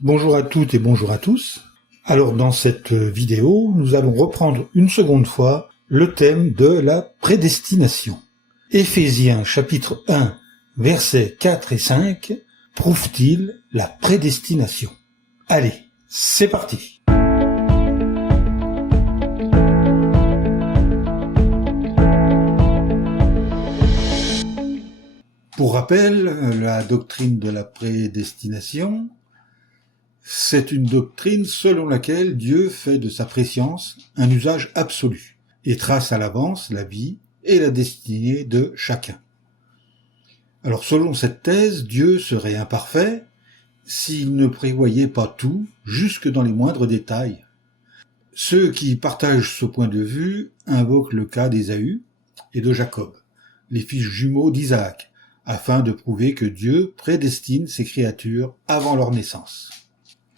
Bonjour à toutes et bonjour à tous. Alors dans cette vidéo, nous allons reprendre une seconde fois le thème de la prédestination. Éphésiens chapitre 1, versets 4 et 5 prouve-t-il la prédestination? Allez, c'est parti. Pour rappel, la doctrine de la prédestination, c'est une doctrine selon laquelle Dieu fait de sa préscience un usage absolu et trace à l'avance la vie et la destinée de chacun. Alors selon cette thèse, Dieu serait imparfait s'il ne prévoyait pas tout, jusque dans les moindres détails. Ceux qui partagent ce point de vue invoquent le cas d'Ésaü et de Jacob, les fils jumeaux d'Isaac, afin de prouver que Dieu prédestine ses créatures avant leur naissance.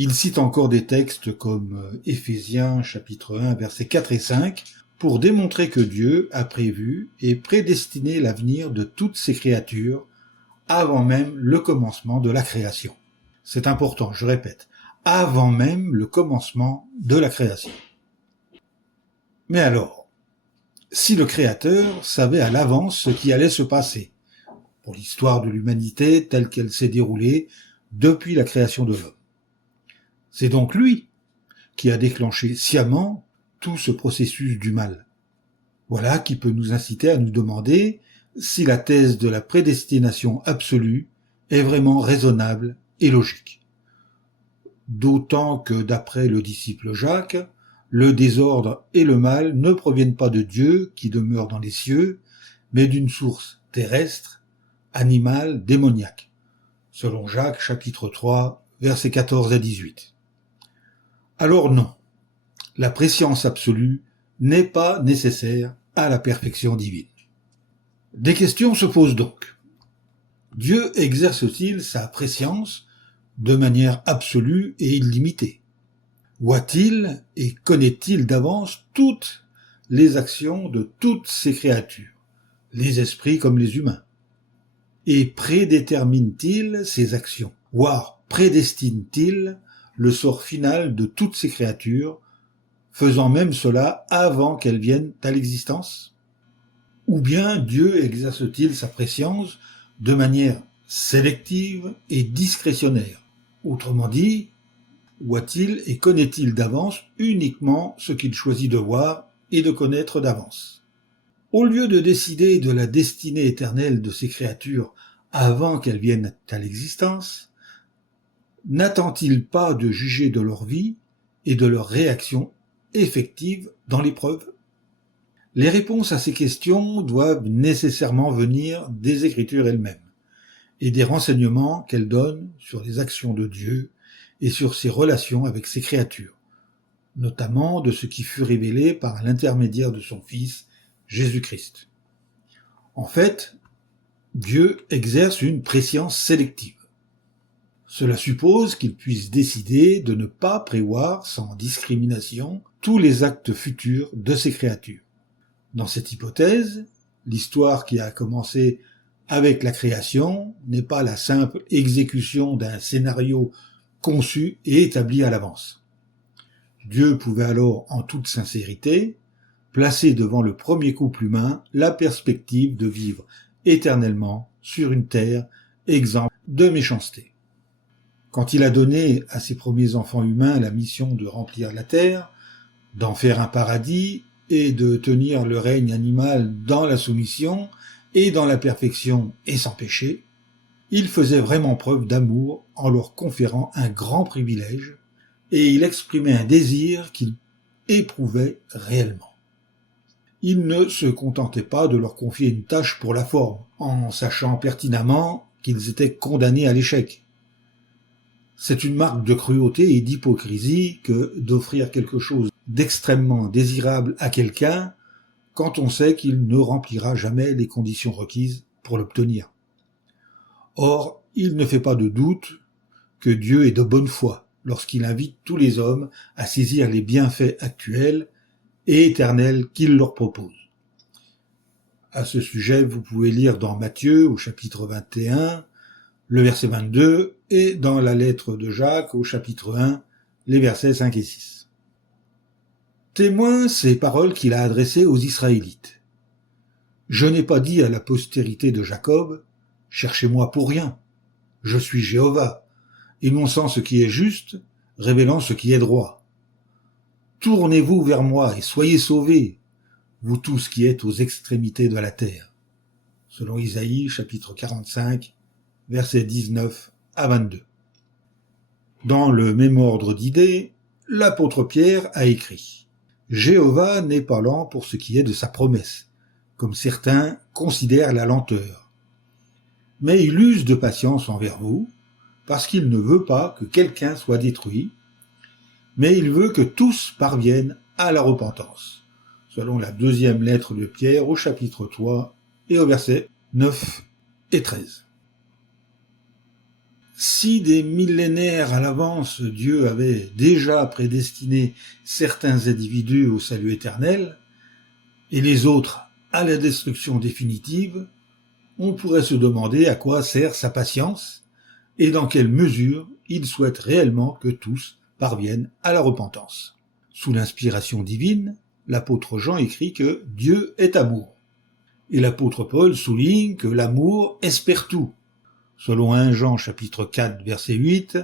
Il cite encore des textes comme Éphésiens chapitre 1 versets 4 et 5 pour démontrer que Dieu a prévu et prédestiné l'avenir de toutes ses créatures avant même le commencement de la création. C'est important, je répète, avant même le commencement de la création. Mais alors, si le Créateur savait à l'avance ce qui allait se passer pour l'histoire de l'humanité telle qu'elle s'est déroulée depuis la création de l'homme, c'est donc lui qui a déclenché sciemment tout ce processus du mal. Voilà qui peut nous inciter à nous demander si la thèse de la prédestination absolue est vraiment raisonnable et logique. D'autant que, d'après le disciple Jacques, le désordre et le mal ne proviennent pas de Dieu qui demeure dans les cieux, mais d'une source terrestre, animale, démoniaque, selon Jacques chapitre 3, versets 14 à 18. Alors non, la préscience absolue n'est pas nécessaire à la perfection divine. Des questions se posent donc. Dieu exerce-t-il sa préscience de manière absolue et illimitée? Voit-il et connaît-il d'avance toutes les actions de toutes ses créatures, les esprits comme les humains? Et prédétermine-t-il ses actions, voire prédestine-t-il le sort final de toutes ces créatures, faisant même cela avant qu'elles viennent à l'existence? Ou bien Dieu exerce-t-il sa préscience de manière sélective et discrétionnaire? Autrement dit, voit-il et connaît-il d'avance uniquement ce qu'il choisit de voir et de connaître d'avance? Au lieu de décider de la destinée éternelle de ces créatures avant qu'elles viennent à l'existence, n'attend-il pas de juger de leur vie et de leur réaction effective dans l'épreuve? Les réponses à ces questions doivent nécessairement venir des Écritures elles-mêmes et des renseignements qu'elles donnent sur les actions de Dieu et sur ses relations avec ses créatures, notamment de ce qui fut révélé par l'intermédiaire de son Fils, Jésus-Christ. En fait, Dieu exerce une préscience sélective. Cela suppose qu'il puisse décider de ne pas prévoir sans discrimination tous les actes futurs de ses créatures. Dans cette hypothèse, l'histoire qui a commencé avec la création n'est pas la simple exécution d'un scénario conçu et établi à l'avance. Dieu pouvait alors, en toute sincérité, placer devant le premier couple humain la perspective de vivre éternellement sur une terre exempte de méchanceté. Quand il a donné à ses premiers enfants humains la mission de remplir la terre, d'en faire un paradis et de tenir le règne animal dans la soumission et dans la perfection et sans péché, il faisait vraiment preuve d'amour en leur conférant un grand privilège et il exprimait un désir qu'il éprouvait réellement. Il ne se contentait pas de leur confier une tâche pour la forme, en sachant pertinemment qu'ils étaient condamnés à l'échec. C'est une marque de cruauté et d'hypocrisie que d'offrir quelque chose d'extrêmement désirable à quelqu'un quand on sait qu'il ne remplira jamais les conditions requises pour l'obtenir. Or, il ne fait pas de doute que Dieu est de bonne foi lorsqu'il invite tous les hommes à saisir les bienfaits actuels et éternels qu'il leur propose. À ce sujet, vous pouvez lire dans Matthieu, au chapitre 21, le verset 22, et dans la lettre de Jacques au chapitre 1, les versets 5 et 6. Témoin ces paroles qu'il a adressées aux Israélites. Je n'ai pas dit à la postérité de Jacob, cherchez-moi pour rien. Je suis Jéhovah, énonçant ce qui est juste, révélant ce qui est droit. Tournez-vous vers moi et soyez sauvés, vous tous qui êtes aux extrémités de la terre. Selon Isaïe, chapitre 45, versets 19 à 22. Dans le même ordre d'idées, l'apôtre Pierre a écrit « Jéhovah n'est pas lent pour ce qui est de sa promesse, comme certains considèrent la lenteur. Mais il use de patience envers vous, parce qu'il ne veut pas que quelqu'un soit détruit, mais il veut que tous parviennent à la repentance. » Selon la deuxième lettre de Pierre au chapitre 3 et au verset 9 et 13. Si des millénaires à l'avance Dieu avait déjà prédestiné certains individus au salut éternel et les autres à la destruction définitive, on pourrait se demander à quoi sert sa patience et dans quelle mesure il souhaite réellement que tous parviennent à la repentance. Sous l'inspiration divine, l'apôtre Jean écrit que Dieu est amour. Et l'apôtre Paul souligne que l'amour espère tout, selon 1 Jean chapitre 4 verset 8,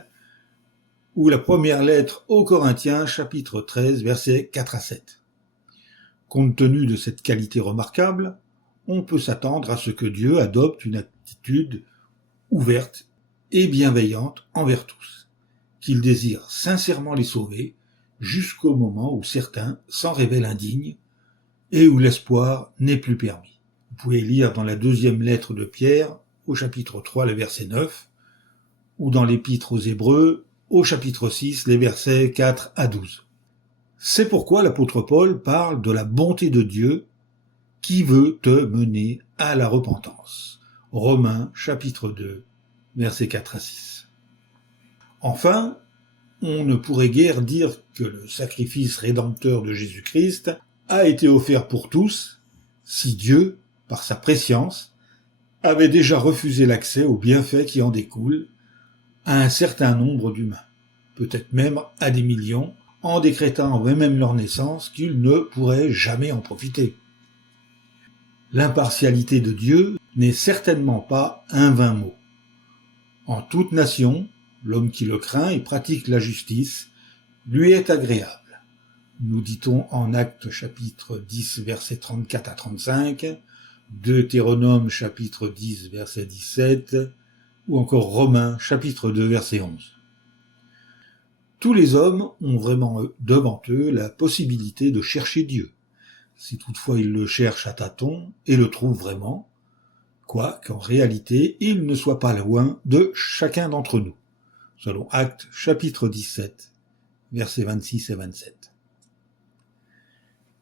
ou la première lettre aux Corinthiens chapitre 13 versets 4 à 7. Compte tenu de cette qualité remarquable, on peut s'attendre à ce que Dieu adopte une attitude ouverte et bienveillante envers tous, qu'il désire sincèrement les sauver jusqu'au moment où certains s'en révèlent indignes et où l'espoir n'est plus permis. Vous pouvez lire dans la deuxième lettre de Pierre, au chapitre 3, le verset 9, ou dans l'épître aux Hébreux, au chapitre 6, les versets 4 à 12. C'est pourquoi l'apôtre Paul parle de la bonté de Dieu qui veut te mener à la repentance. Romains, chapitre 2, versets 4 à 6. Enfin, on ne pourrait guère dire que le sacrifice rédempteur de Jésus-Christ a été offert pour tous, si Dieu, par sa prescience, avait déjà refusé l'accès aux bienfaits qui en découlent à un certain nombre d'humains, peut-être même à des millions, en décrétant même leur naissance qu'ils ne pourraient jamais en profiter. L'impartialité de Dieu n'est certainement pas un vain mot. En toute nation, l'homme qui le craint et pratique la justice lui est agréable. Nous dit-on en Actes chapitre 10 versets 34 à 35, Deutéronome chapitre 10 verset 17, ou encore Romains chapitre 2 verset 11. Tous les hommes ont vraiment devant eux la possibilité de chercher Dieu, si toutefois ils le cherchent à tâtons et le trouvent vraiment, quoiqu'en réalité il ne soit pas loin de chacun d'entre nous, selon Actes chapitre 17, versets 26 et 27.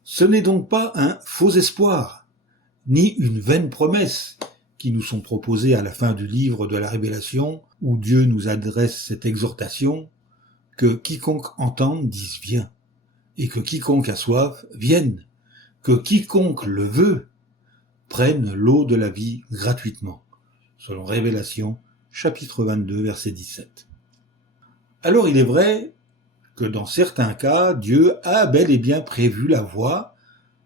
Ce n'est donc pas un faux espoir, ni une vaine promesse qui nous sont proposées à la fin du livre de la Révélation, où Dieu nous adresse cette exhortation, que quiconque entende dise viens, et que quiconque a soif vienne, que quiconque le veut prenne l'eau de la vie gratuitement, selon Révélation, chapitre 22, verset 17. Alors il est vrai que dans certains cas, Dieu a bel et bien prévu la voie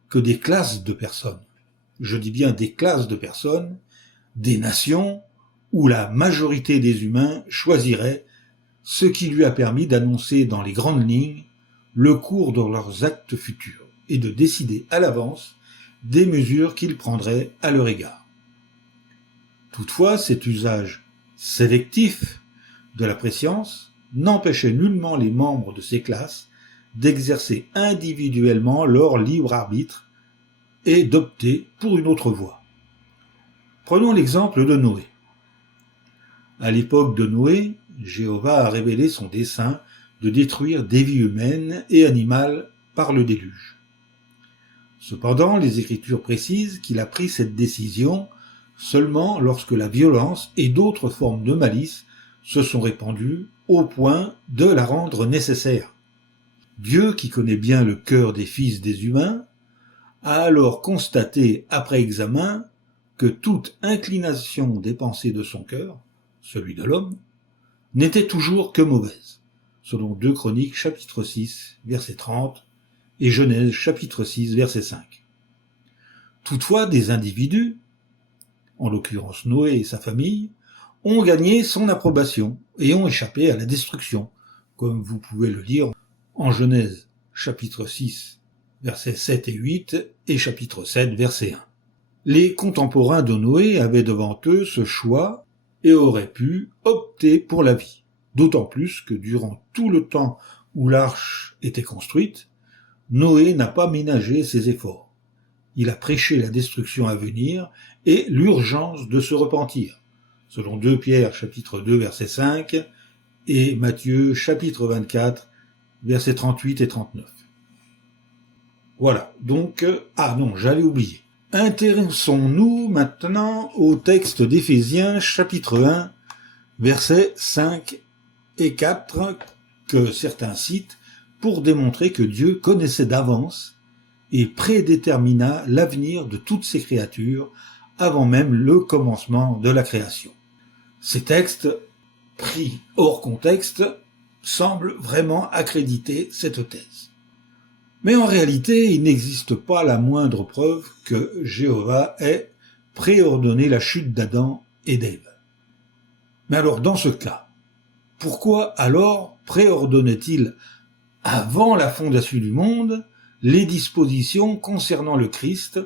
que des classes de personnes, je dis bien des classes de personnes, des nations, où la majorité des humains choisirait ce qui lui a permis d'annoncer dans les grandes lignes le cours de leurs actes futurs et de décider à l'avance des mesures qu'ils prendraient à leur égard. Toutefois, cet usage sélectif de la prescience n'empêchait nullement les membres de ces classes d'exercer individuellement leur libre arbitre et d'opter pour une autre voie. Prenons l'exemple de Noé. À l'époque de Noé, Jéhovah a révélé son dessein de détruire des vies humaines et animales par le déluge. Cependant, les Écritures précisent qu'il a pris cette décision seulement lorsque la violence et d'autres formes de malice se sont répandues au point de la rendre nécessaire. Dieu, qui connaît bien le cœur des fils des humains, a alors constaté après examen que toute inclination des pensées de son cœur, celui de l'homme, n'était toujours que mauvaise, selon 2 Chroniques chapitre 6, verset 30, et Genèse chapitre 6, verset 5. Toutefois, des individus, en l'occurrence Noé et sa famille, ont gagné son approbation et ont échappé à la destruction, comme vous pouvez le lire en Genèse chapitre 6, versets 7 et 8 et chapitre 7, verset 1. Les contemporains de Noé avaient devant eux ce choix et auraient pu opter pour la vie, d'autant plus que durant tout le temps où l'arche était construite, Noé n'a pas ménagé ses efforts. Il a prêché la destruction à venir et l'urgence de se repentir, selon 2 Pierre chapitre 2 verset 5 et Matthieu chapitre 24 versets 38 et 39. Voilà, donc, j'avais oublié. Intéressons-nous maintenant au texte d'Éphésiens chapitre 1 versets 5 et 4 que certains citent pour démontrer que Dieu connaissait d'avance et prédétermina l'avenir de toutes ses créatures avant même le commencement de la création. Ces textes, pris hors contexte, semblent vraiment accréditer cette thèse. Mais en réalité, il n'existe pas la moindre preuve que Jéhovah ait préordonné la chute d'Adam et d'Ève. Mais alors, dans ce cas, pourquoi alors préordonnait-il, avant la fondation du monde, les dispositions concernant le Christ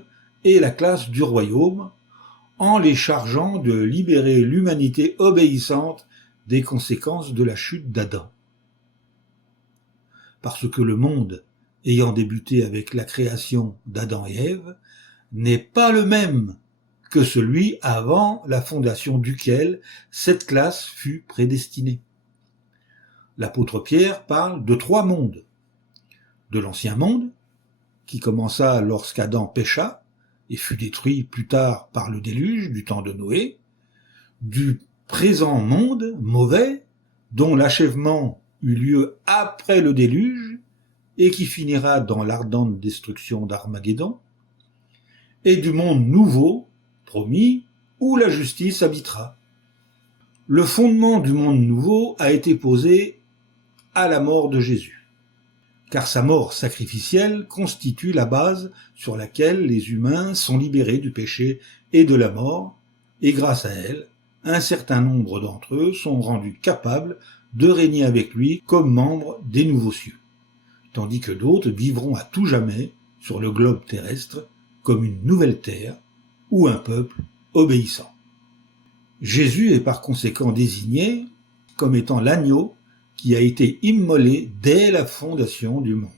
et la classe du royaume, en les chargeant de libérer l'humanité obéissante des conséquences de la chute d'Adam? Parce que le monde, ayant débuté avec la création d'Adam et Ève, n'est pas le même que celui avant la fondation duquel cette classe fut prédestinée. L'apôtre Pierre parle de 3 mondes. De l'ancien monde, qui commença lorsqu'Adam pécha et fut détruit plus tard par le déluge du temps de Noé, du présent monde mauvais, dont l'achèvement eut lieu après le déluge et qui finira dans l'ardente destruction d'Armageddon, et du monde nouveau, promis, où la justice habitera. Le fondement du monde nouveau a été posé à la mort de Jésus, car sa mort sacrificielle constitue la base sur laquelle les humains sont libérés du péché et de la mort, et grâce à elle, un certain nombre d'entre eux sont rendus capables de régner avec lui comme membres des nouveaux cieux, tandis que d'autres vivront à tout jamais sur le globe terrestre comme une nouvelle terre ou un peuple obéissant. Jésus est par conséquent désigné comme étant l'agneau qui a été immolé dès la fondation du monde.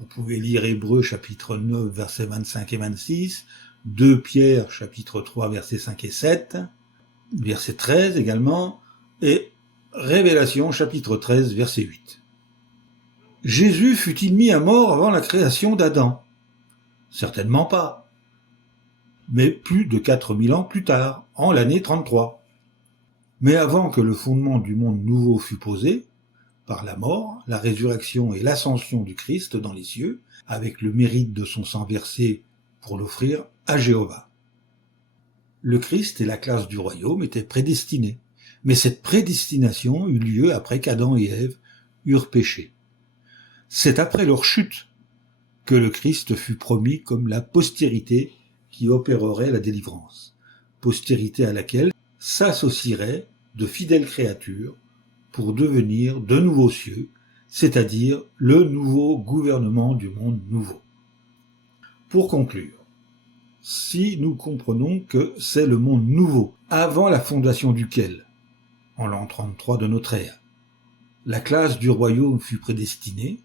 Vous pouvez lire Hébreux chapitre 9 versets 25 et 26, 2 Pierre chapitre 3 versets 5 et 7, verset 13 également, et Révélation chapitre 13 verset 8. Jésus fut-il mis à mort avant la création d'Adam? Certainement pas. Mais plus de 4000 ans plus tard, en l'année 33. Mais avant que le fondement du monde nouveau fût posé, par la mort, la résurrection et l'ascension du Christ dans les cieux, avec le mérite de son sang versé pour l'offrir à Jéhovah. Le Christ et la classe du royaume étaient prédestinés, mais cette prédestination eut lieu après qu'Adam et Ève eurent péché. C'est après leur chute que le Christ fut promis comme la postérité qui opérerait la délivrance, postérité à laquelle s'associeraient de fidèles créatures pour devenir de nouveaux cieux, c'est-à-dire le nouveau gouvernement du monde nouveau. Pour conclure, si nous comprenons que c'est le monde nouveau, avant la fondation duquel, en l'an 33 de notre ère, la classe du royaume fut prédestinée,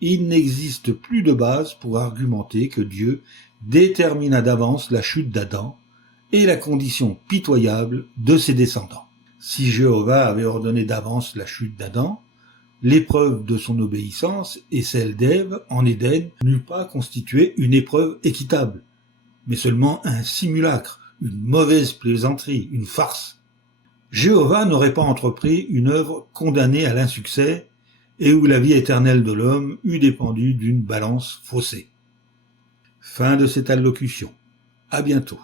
il n'existe plus de base pour argumenter que Dieu détermina d'avance la chute d'Adam et la condition pitoyable de ses descendants. Si Jéhovah avait ordonné d'avance la chute d'Adam, l'épreuve de son obéissance et celle d'Ève en Éden n'eût pas constitué une épreuve équitable, mais seulement un simulacre, une mauvaise plaisanterie, une farce. Jéhovah n'aurait pas entrepris une œuvre condamnée à l'insuccès et où la vie éternelle de l'homme eût dépendu d'une balance faussée. Fin de cette allocution. À bientôt.